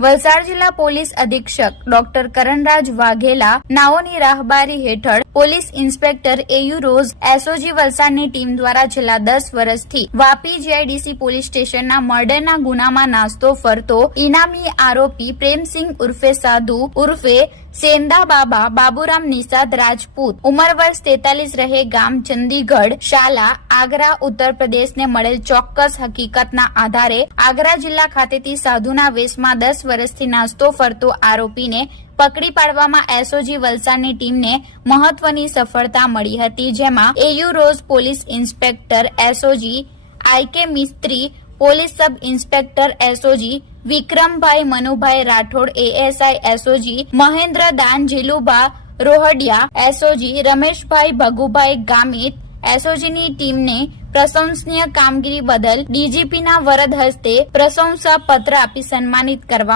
વલસાડ જિલ્લા પોલીસ અધિક્ષક ડોક્ટર કરણરાજ વાઘેલા નાઓની રાહબારી હેઠળ police inspector AU rose SOG વલસાડની team દ્વારા છેલ્લા 10 વર્ષથી વાપી જીઆઈડીસી પોલીસ સ્ટેશનના મર્ડરના ગુનામાં નાસ્તો ફરતો ઇનામી આરોપી પ્રેમસિંહ ઉર્ફે સાધુ ઉર્ફે સેંદા બાબા બાબુરામ નિષાદ રાજપૂત ઉંમર વર્ષ 43 રહે ગામ ચંદીગઢ શાલા આગ્રા ઉત્તર પ્રદેશને મળેલ ચોક્કસ હકીકતના આધારે આગ્રા જિલ્લા ખાતેથી સાધુના વેશમાં 10 વર્ષથી નાસ્તો ફરતો આરોપીને પકડી પાડવામાં એસઓજી વલસાડની ટીમને મહત્વની સફળતા મળી હતી, જેમાં AU rose police inspector SOG I K મિસ્ત્રી પોલીસ સબ ઇન્સ્પેક્ટર એસઓજી વિક્રમભાઈ મનુભાઈ રાઠોડ એએસઆઈ એસઓજી મહેન્દ્ર દાન જીલુભા રોહડિયા એસઓજી રમેશભાઈ ભગુભાઈ ગામિત એસઓજીની ટીમને પ્રશંસનીય કામગીરી બદલ ડીજીપીના વરદ હસ્તે પ્રશંસા પત્ર આપી સન્માનિત કરવામાં